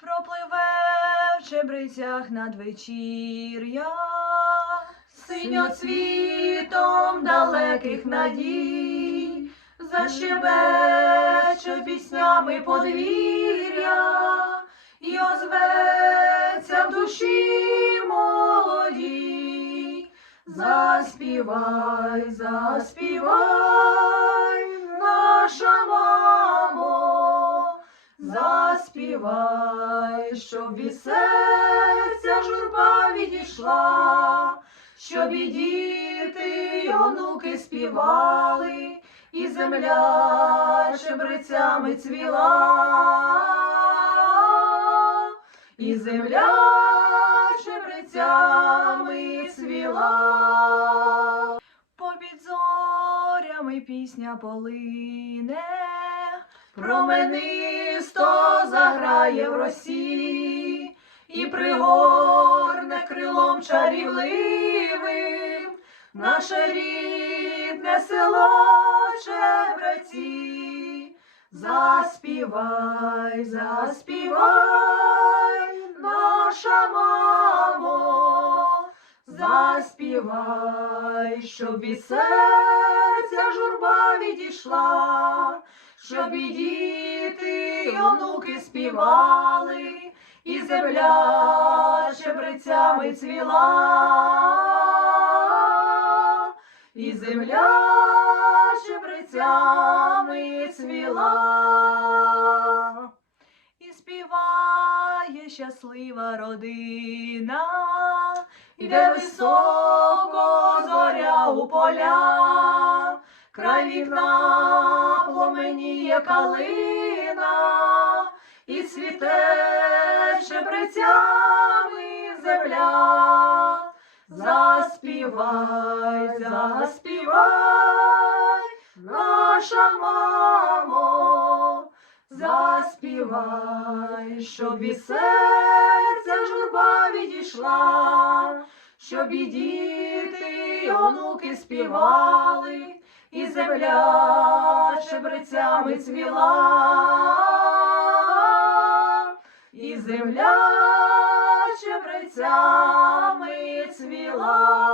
Пропливе в чебрицях надвечір'я, синьоцвітом далеких надій, защебече піснями подвір'я, і озветься в душі молодій. Заспівай, заспівай, заспівай, щоб від серця журба відійшла, щоб і діти, й онуки співали, і земля чебрецями цвіла, і земля чебрецями цвіла. Попід зорями пісня полине, променисто заграє в росі, і пригорне крилом чарівливим наше рідне село Чебреці. Заспівай, заспівай, наша мамо, заспівай, щоб від серця журба відійшла, щоб і діти, й онуки співали, і земля чебрецями цвіла, і земля чебрецями цвіла. І співає щаслива родина, іде високо зоря у поля, край вікна пломеніє калина, і цвіте чебрецями земля. Заспівай, заспівай, наша мамо, заспівай, щоб від серця журба відійшла, щоб і діти, й онуки співали, і земля чебрецями цвіла, і земля чебрецями цвіла.